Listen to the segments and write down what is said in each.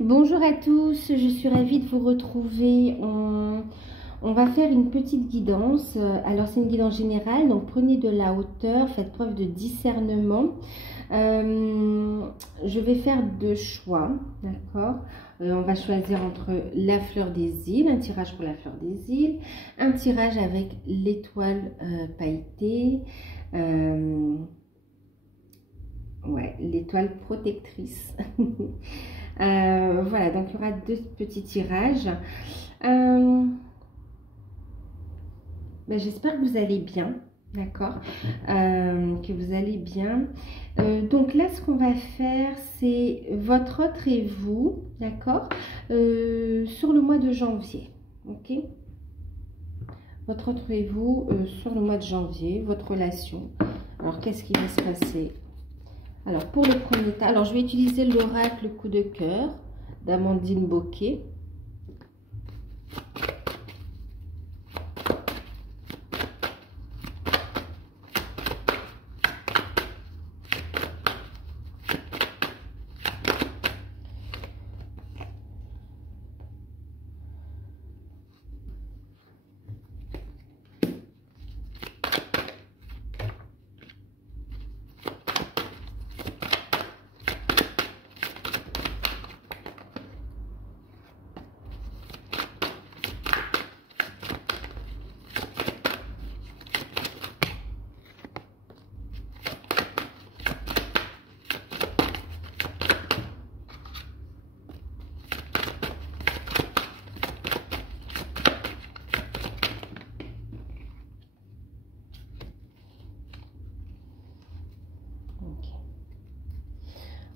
Bonjour à tous, je suis ravie de vous retrouver. On va faire une petite guidance. Alors c'est une guidance générale, donc prenez de la hauteur, faites preuve de discernement. Je vais faire deux choix, d'accord. On va choisir entre la fleur des îles, un tirage pour la fleur des îles, un tirage avec l'étoile pailletée, ouais, l'étoile protectrice. Voilà, donc il y aura deux petits tirages. J'espère que vous allez bien, d'accord, que vous allez bien. Donc là, ce qu'on va faire, c'est votre autre et vous, d'accord, sur le mois de janvier, ok. Votre autre et vous sur le mois de janvier, votre relation. Alors, qu'est-ce qui va se passer? Alors, pour le premier tas, alors je vais utiliser l'oracle coup de cœur d'Amandine Bocquet.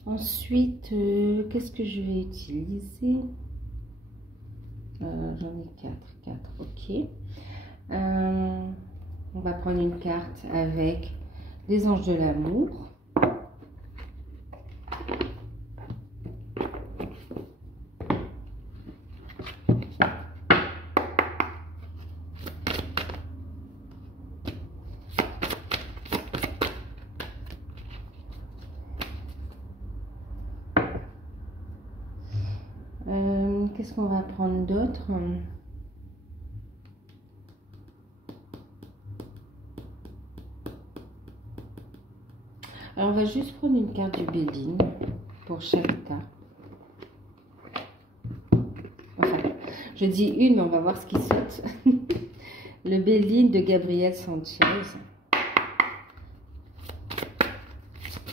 Ensuite, qu'est-ce que je vais utiliser? J'en ai 4, ok. On va prendre une carte avec les anges de l'amour. Qu'est-ce qu'on va prendre d'autre? Alors, on va juste prendre une carte du Béline pour chaque cas. Enfin, je dis une, mais on va voir ce qui saute. Le Béline de Gabriel Sanchez.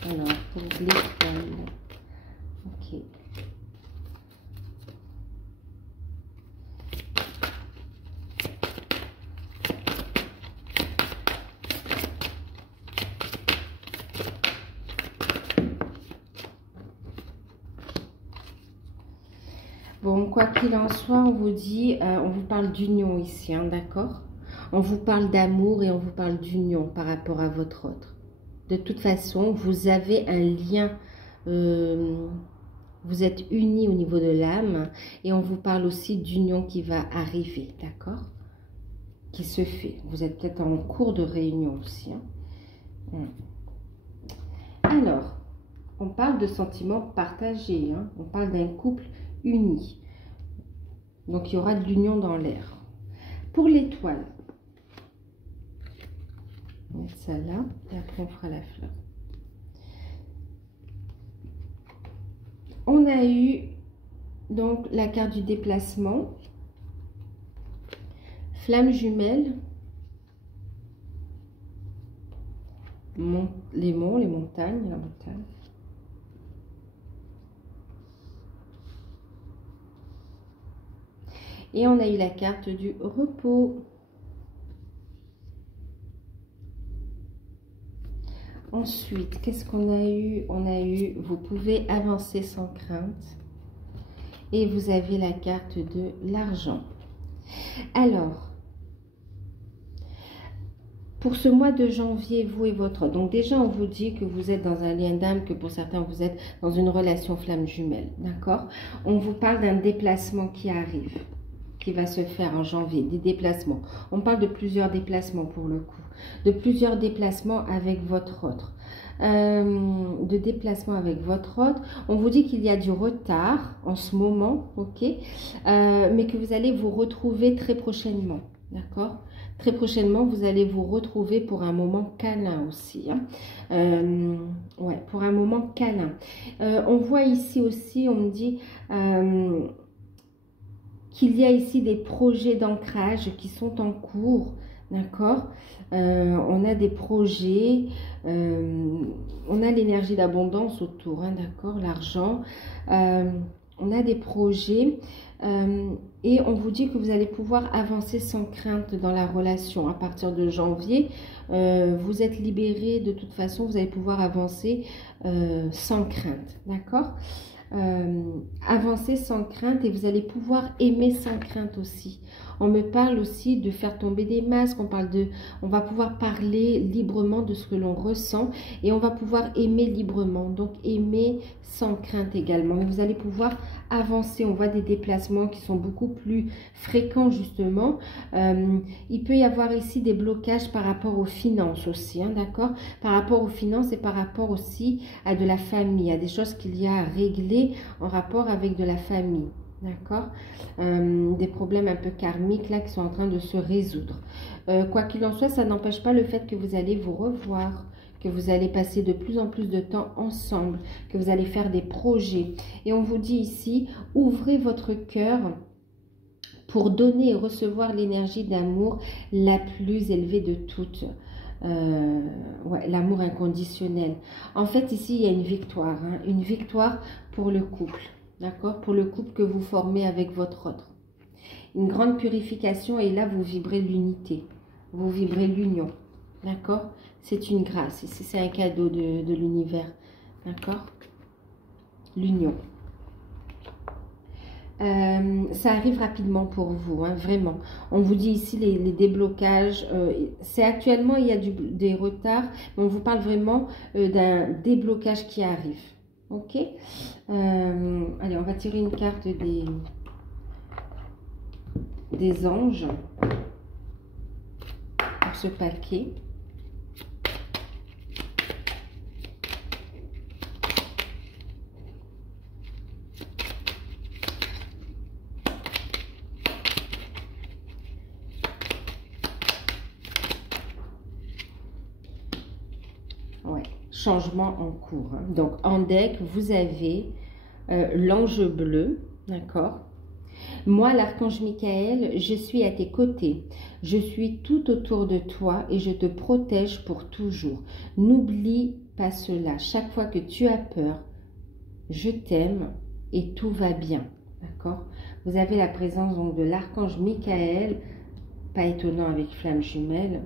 Alors, pour l'étoile. Ok. Bon, quoi qu'il en soit, on vous dit, on vous parle d'union ici, hein, d'accord? On vous parle d'amour et on vous parle d'union par rapport à votre autre. De toute façon, vous avez un lien, vous êtes unis au niveau de l'âme et on vous parle aussi d'union qui va arriver, d'accord? Qui se fait. Vous êtes peut-être en cours de réunion aussi. Hein. Alors, on parle de sentiments partagés, hein? On parle d'un couple uni. Donc, il y aura de l'union dans l'air. Pour l'étoile, on va mettre ça là et après on fera la fleur. On a eu donc la carte du déplacement, flamme jumelle, les monts, les montagnes, la montagne. Et on a eu la carte du repos. Ensuite, qu'est-ce qu'on a eu? On a eu, vous pouvez avancer sans crainte. Et vous avez la carte de l'argent. Alors, pour ce mois de janvier, vous et votre... Donc déjà, on vous dit que vous êtes dans un lien d'âme, que pour certains, vous êtes dans une relation flamme jumelle. D'accord? On vous parle d'un déplacement qui arrive. qui va se faire en janvier, des déplacements. On parle de plusieurs déplacements pour le coup, de plusieurs déplacements avec votre autre. De déplacement avec votre autre. On vous dit qu'il y a du retard en ce moment, ok, mais que vous allez vous retrouver très prochainement, d'accord? Très prochainement, vous allez vous retrouver pour un moment câlin aussi, hein. Ouais, pour un moment câlin. On voit ici aussi, on me dit qu'il y a ici des projets d'ancrage qui sont en cours, d'accord? On a des projets, on a l'énergie d'abondance autour, hein, d'accord? L'argent, on a des projets et on vous dit que vous allez pouvoir avancer sans crainte dans la relation. À partir de janvier, vous êtes libéré de toute façon, vous allez pouvoir avancer sans crainte, d'accord? Avancer sans crainte et vous allez pouvoir aimer sans crainte aussi. On me parle aussi de faire tomber des masques, on va pouvoir parler librement de ce que l'on ressent et on va pouvoir aimer librement, donc aimer sans crainte également. Mais vous allez pouvoir avancer, on voit des déplacements qui sont beaucoup plus fréquents justement. Il peut y avoir ici des blocages par rapport aux finances aussi, hein, d'accord? Par rapport aux finances et par rapport aussi à de la famille, à des choses qu'il y a à régler en rapport avec de la famille. D'accord, des problèmes un peu karmiques là qui sont en train de se résoudre. Quoi qu'il en soit, ça n'empêche pas le fait que vous allez vous revoir, que vous allez passer de plus en plus de temps ensemble, que vous allez faire des projets. Et on vous dit ici, ouvrez votre cœur pour donner et recevoir l'énergie d'amour la plus élevée de toutes. Ouais, l'amour inconditionnel. En fait, ici, il y a une victoire, hein, une victoire pour le couple. D'accord? Pour le couple que vous formez avec votre autre. Une grande purification et là, vous vibrez l'unité. Vous vibrez l'union. D'accord? C'est une grâce. Ici, c'est un cadeau de l'univers. D'accord? L'union. Ça arrive rapidement pour vous, hein, vraiment. On vous dit ici les déblocages. C'est actuellement, il y a des retards. Mais on vous parle vraiment d'un déblocage qui arrive. Ok, allez, on va tirer une carte des anges pour ce paquet. Ouais. Changement en cours, hein. Donc en deck vous avez l'ange bleu, d'accord? Moi l'archange Michael, je suis à tes côtés, je suis tout autour de toi et je te protège pour toujours. N'oublie pas cela, chaque fois que tu as peur, je t'aime et tout va bien, d'accord? Vous avez la présence donc de l'archange Michael, pas étonnant avec flamme jumelle.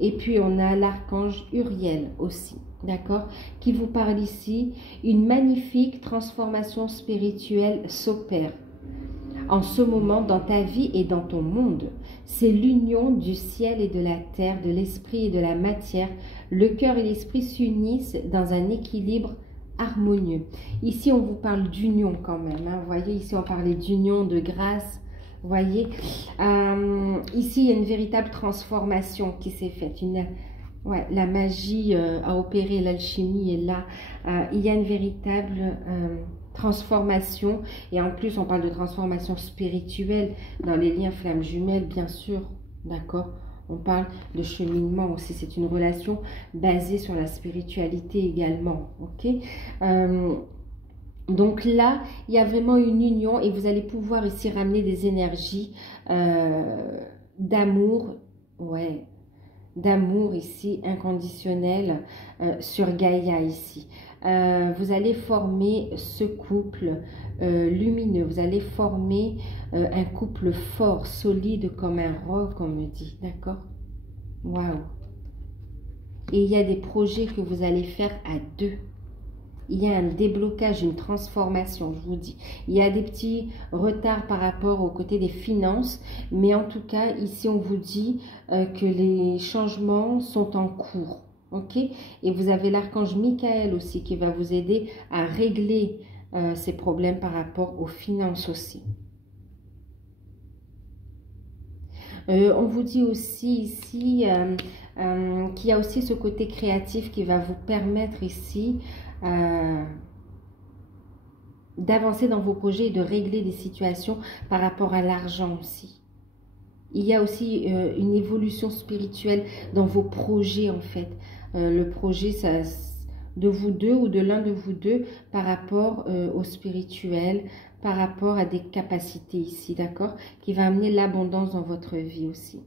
Et puis, on a l'archange Uriel aussi, d'accord? Qui vous parle ici. Une magnifique transformation spirituelle s'opère en ce moment dans ta vie et dans ton monde. C'est l'union du ciel et de la terre, de l'esprit et de la matière. Le cœur et l'esprit s'unissent dans un équilibre harmonieux. Ici, on vous parle d'union quand même, hein. Vous voyez, ici, on parlait d'union, de grâce. Vous voyez, ici, il y a une véritable transformation qui s'est faite. Ouais, la magie a opéré, l'alchimie est là. Il y a une véritable transformation. Et en plus, on parle de transformation spirituelle dans les liens flammes jumelles, bien sûr. D'accord? On parle de cheminement aussi. C'est une relation basée sur la spiritualité également. Ok? Donc là, il y a vraiment une union et vous allez pouvoir ici ramener des énergies d'amour, ouais, d'amour ici inconditionnel sur Gaïa ici. Vous allez former ce couple lumineux, vous allez former un couple fort, solide comme un roc, on me dit, d'accord? Waouh! Et il y a des projets que vous allez faire à deux. Il y a un déblocage, une transformation, je vous dis. Il y a des petits retards par rapport au côté des finances, mais en tout cas, ici, on vous dit que les changements sont en cours. Ok? Et vous avez l'archange Michael aussi qui va vous aider à régler ces problèmes par rapport aux finances aussi. On vous dit aussi ici qu'il y a aussi ce côté créatif qui va vous permettre ici d'avancer dans vos projets et de régler des situations par rapport à l'argent aussi. Il y a aussi une évolution spirituelle dans vos projets en fait. Le projet de vous deux ou de l'un de vous deux par rapport au spirituel, par rapport à des capacités ici, d'accord? Qui va amener l'abondance dans votre vie aussi,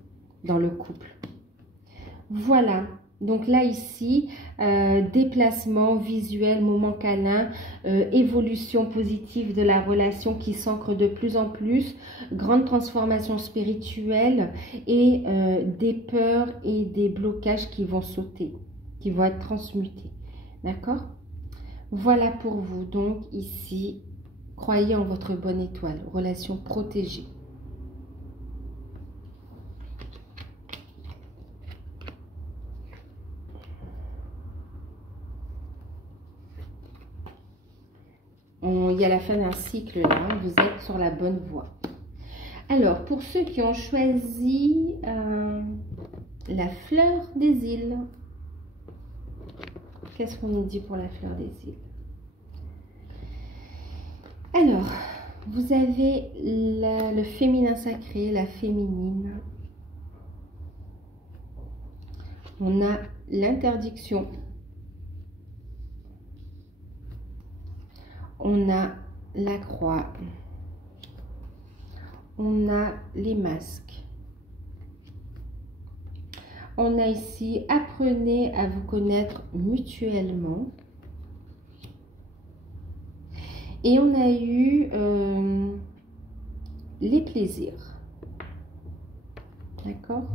dans le couple. Voilà. Donc là, ici, déplacement visuel, moment câlin, évolution positive de la relation qui s'ancre de plus en plus, grande transformation spirituelle et des peurs et des blocages qui vont sauter, qui vont être transmutés. D'accord? Voilà pour vous. Donc ici, croyez en votre bonne étoile, relation protégée. Il y a la fin d'un cycle là, vous êtes sur la bonne voie. Alors, pour ceux qui ont choisi la fleur des îles, qu'est-ce qu'on nous dit pour la fleur des îles? Alors, vous avez le féminin sacré, la féminine. On a l'interdiction. On a la croix. On a les masques. On a ici, apprenez à vous connaître mutuellement. Et on a eu les plaisirs. D'accord?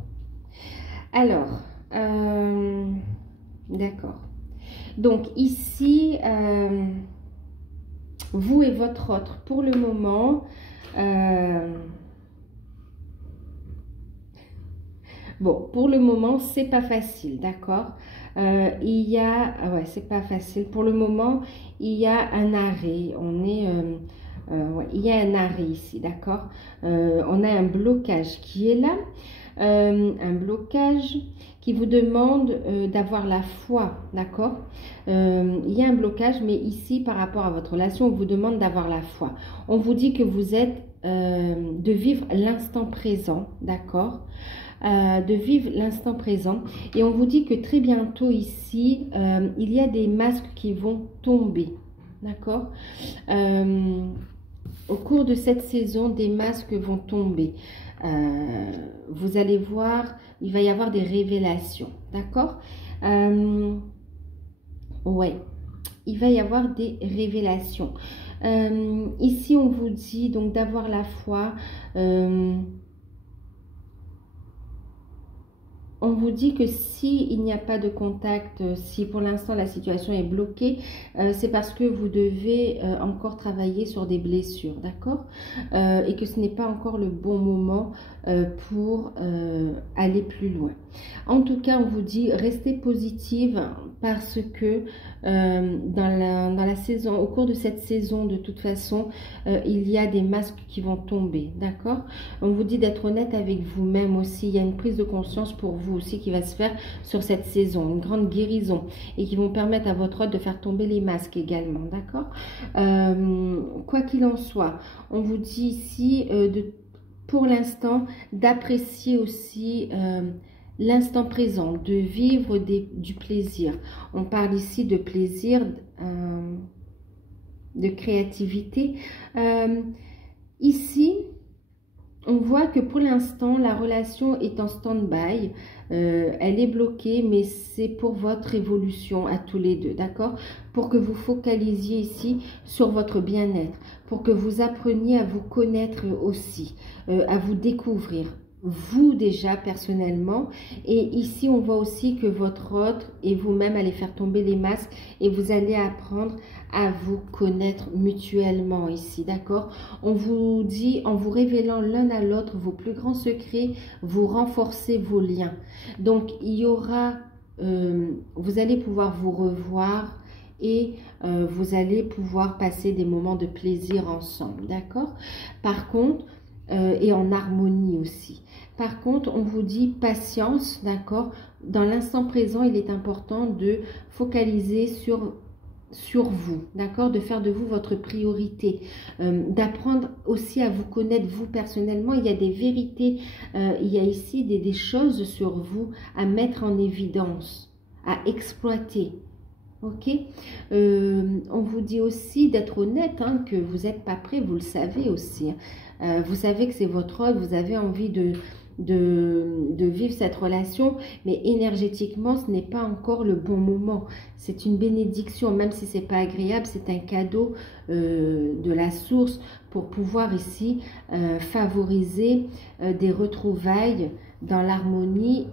Alors, d'accord. Donc ici, vous et votre autre, pour le moment, bon, pour le moment, c'est pas facile, d'accord? Il y a, ouais, c'est pas facile. Pour le moment, il y a un arrêt. On est, ouais, il y a un arrêt ici, d'accord? On a un blocage qui est là, un blocage qui vous demande d'avoir la foi, d'accord? Il y a un blocage, mais ici, par rapport à votre relation, on vous demande d'avoir la foi. On vous dit que vous êtes, de vivre l'instant présent, d'accord? De vivre l'instant présent. Et on vous dit que très bientôt ici, il y a des masques qui vont tomber, d'accord? Au cours de cette saison, des masques vont tomber. Vous allez voir, il va y avoir des révélations, d'accord? Ouais, il va y avoir des révélations. Ici, on vous dit donc d'avoir la foi. On vous dit que si il n'y a pas de contact, si pour l'instant la situation est bloquée, c'est parce que vous devez encore travailler sur des blessures, d'accord? Et que ce n'est pas encore le bon moment pour aller plus loin. En tout cas, on vous dit restez positive parce que dans la saison, au cours de cette saison, de toute façon, il y a des masques qui vont tomber, d'accord? On vous dit d'être honnête avec vous-même aussi. Il y a une prise de conscience pour vous aussi qui va se faire sur cette saison, une grande guérison et qui vont permettre à votre hôte de faire tomber les masques également, d'accord? Quoi qu'il en soit, on vous dit ici pour l'instant d'apprécier aussi l'instant présent, de vivre du plaisir. On parle ici de plaisir, de créativité. Ici, on voit que pour l'instant, la relation est en stand-by. Elle est bloquée, mais c'est pour votre évolution à tous les deux, d'accord? Pour que vous focalisiez ici sur votre bien-être, pour que vous appreniez à vous connaître aussi, à vous découvrir. Vous déjà personnellement, et ici on voit aussi que votre autre et vous-même allez faire tomber les masques et vous allez apprendre à vous connaître mutuellement ici, d'accord? On vous dit, en vous révélant l'un à l'autre vos plus grands secrets, vous renforcez vos liens. Donc il y aura, vous allez pouvoir vous revoir et vous allez pouvoir passer des moments de plaisir ensemble, d'accord? Par contre, et en harmonie aussi. Par contre, on vous dit patience, d'accord? Dans l'instant présent, il est important de focaliser sur vous, d'accord? De faire de vous votre priorité, d'apprendre aussi à vous connaître vous personnellement. Il y a des vérités, il y a ici des choses sur vous à mettre en évidence, à exploiter. Ok, on vous dit aussi d'être honnête, hein, que vous n'êtes pas prêt, vous le savez aussi. Vous savez que c'est votre rôle, vous avez envie de vivre cette relation, mais énergétiquement, ce n'est pas encore le bon moment. C'est une bénédiction, même si ce n'est pas agréable, c'est un cadeau de la source pour pouvoir ici favoriser des retrouvailles dans l'harmonie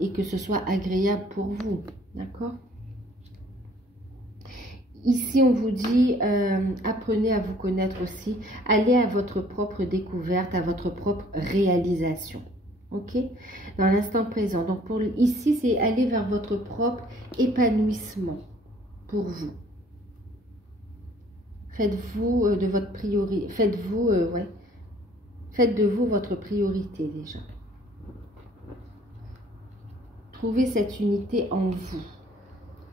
et que ce soit agréable pour vous, d'accord? Ici, on vous dit, apprenez à vous connaître aussi, allez à votre propre découverte, à votre propre réalisation, ok? Dans l'instant présent. Donc, ici, c'est aller vers votre propre épanouissement pour vous. Faites-vous de votre priorité, faites de vous votre priorité déjà. Trouvez cette unité en vous.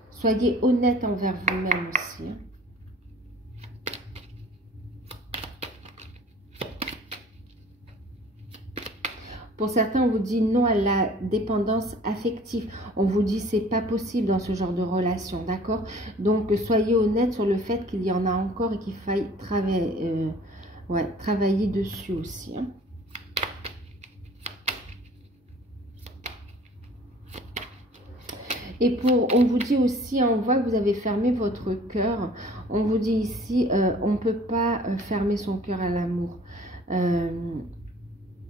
Soyez honnête envers vous-même aussi. Pour certains, on vous dit non à la dépendance affective. On vous dit c'est pas possible dans ce genre de relation, d'accord? Donc, soyez honnête sur le fait qu'il y en a encore et qu'il faille travailler dessus aussi. Hein. Et on vous dit aussi, on voit que vous avez fermé votre cœur. On vous dit ici, on ne peut pas fermer son cœur à l'amour.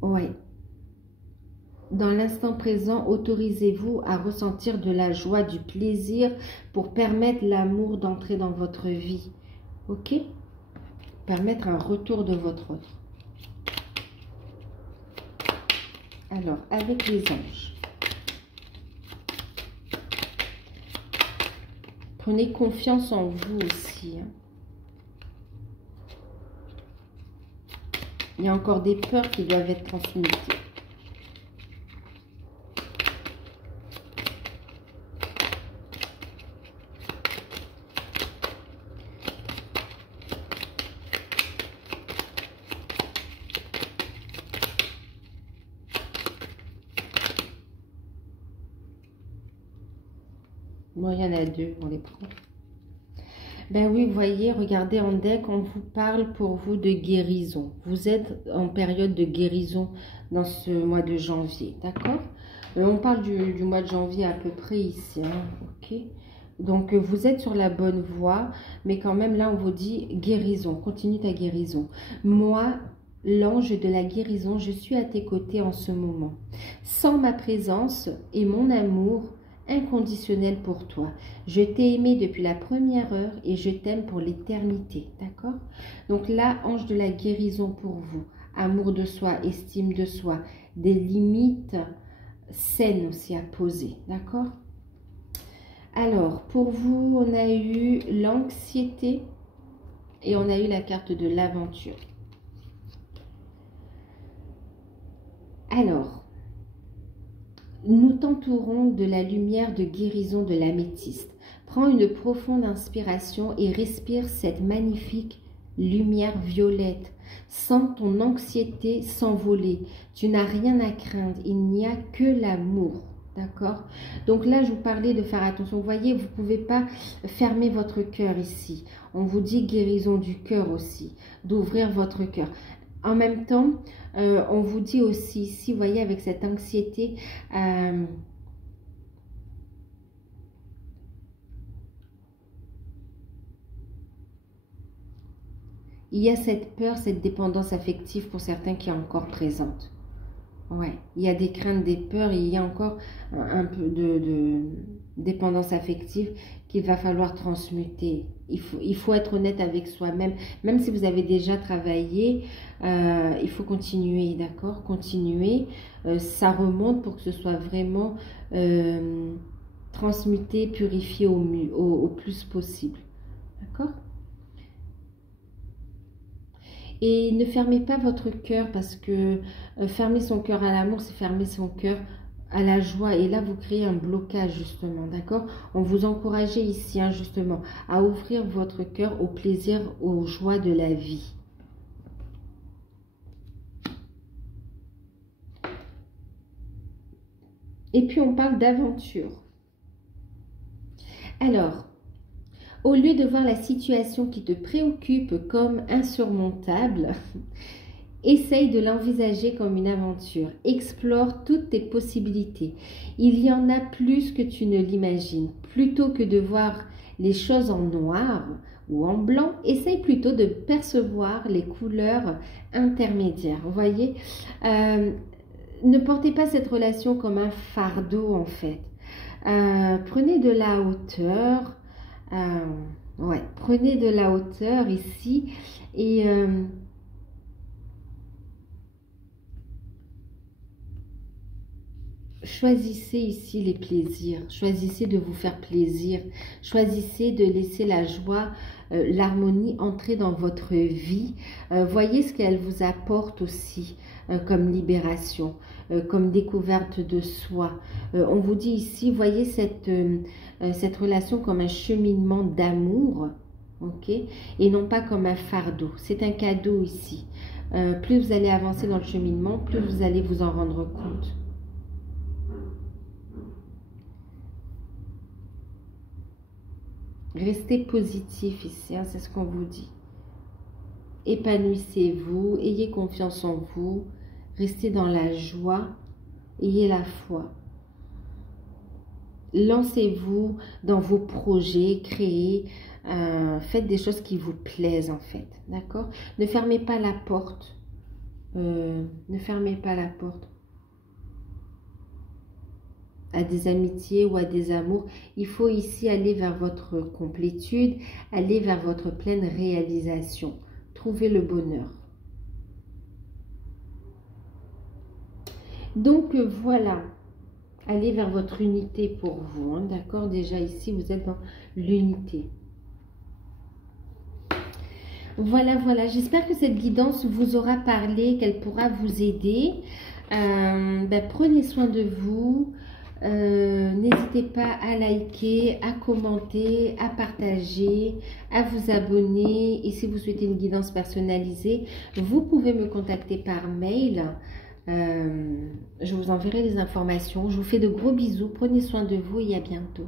Ouais. Dans l'instant présent, autorisez-vous à ressentir de la joie, du plaisir pour permettre l'amour d'entrer dans votre vie. Ok? Permettre un retour de votre autre. Alors, avec les anges. Prenez confiance en vous aussi. Hein. Il y a encore des peurs qui doivent être transmutées. Bon, il y en a deux, on les prend. Ben oui, vous voyez, regardez en deck, on vous parle pour vous de guérison. Vous êtes en période de guérison dans ce mois de janvier, d'accord? On parle du mois de janvier à peu près ici, hein, ok? Donc, vous êtes sur la bonne voie, mais quand même, là, on vous dit guérison, continue ta guérison. Moi, l'ange de la guérison, je suis à tes côtés en ce moment. Sans ma présence et mon amour inconditionnel pour toi. Je t'ai aimé depuis la première heure et je t'aime pour l'éternité, d'accord? Donc là, ange de la guérison pour vous. Amour de soi, estime de soi, des limites saines aussi à poser, d'accord? Alors, pour vous, on a eu l'anxiété et on a eu la carte de l'aventure. Alors, nous t'entourons de la lumière de guérison de l'améthyste. Prends une profonde inspiration et respire cette magnifique lumière violette. Sens ton anxiété s'envoler. Tu n'as rien à craindre. Il n'y a que l'amour. D'accord? Donc là, je vous parlais de faire attention. Vous voyez, vous ne pouvez pas fermer votre cœur ici. On vous dit guérison du cœur aussi. D'ouvrir votre cœur. En même temps, on vous dit aussi, ici, vous voyez, avec cette anxiété, il y a cette peur, cette dépendance affective pour certains qui est encore présente. Ouais, il y a des craintes, des peurs, il y a encore un peu de dépendance affective qu'il va falloir transmuter. Il faut être honnête avec soi-même. Même si vous avez déjà travaillé, il faut continuer, d'accord? Continuer. Ça remonte pour que ce soit vraiment transmuté, purifié au plus possible. D'accord? Et ne fermez pas votre cœur parce que fermer son cœur à l'amour, c'est fermer son cœur à la joie. Et là, vous créez un blocage justement, d'accord? On vous encourage ici, hein, justement, à ouvrir votre cœur au plaisir, aux joies de la vie. Et puis, on parle d'aventure. Alors, au lieu de voir la situation qui te préoccupe comme insurmontable, essaye de l'envisager comme une aventure. Explore toutes tes possibilités. Il y en a plus que tu ne l'imagines. Plutôt que de voir les choses en noir ou en blanc, essaye plutôt de percevoir les couleurs intermédiaires. Vous voyez, ne portez pas cette relation comme un fardeau en fait. Prenez de la hauteur. Ouais, prenez de la hauteur ici et choisissez ici les plaisirs, choisissez de vous faire plaisir, choisissez de laisser la joie, l'harmonie entrer dans votre vie. Voyez ce qu'elle vous apporte aussi comme libération, comme découverte de soi. On vous dit ici, voyez cette relation comme un cheminement d'amour, ok, et non pas comme un fardeau. C'est un cadeau ici. Plus vous allez avancer dans le cheminement, plus vous allez vous en rendre compte. Restez positif ici, hein, c'est ce qu'on vous dit. Épanouissez-vous, ayez confiance en vous, restez dans la joie, ayez la foi. Lancez-vous dans vos projets, créez, faites des choses qui vous plaisent en fait, d'accord? Ne fermez pas la porte, ne fermez pas la porte à des amitiés ou à des amours. Il faut ici aller vers votre complétude, aller vers votre pleine réalisation. Trouvez le bonheur. Donc voilà, allez vers votre unité pour vous, hein, d'accord? Déjà ici, vous êtes dans l'unité. Voilà, voilà. J'espère que cette guidance vous aura parlé, qu'elle pourra vous aider. Prenez soin de vous. N'hésitez pas à liker, à commenter, à partager, à vous abonner. Et si vous souhaitez une guidance personnalisée, vous pouvez me contacter par mail. Je vous enverrai les informations. Je vous fais de gros bisous. Prenez soin de vous et à bientôt.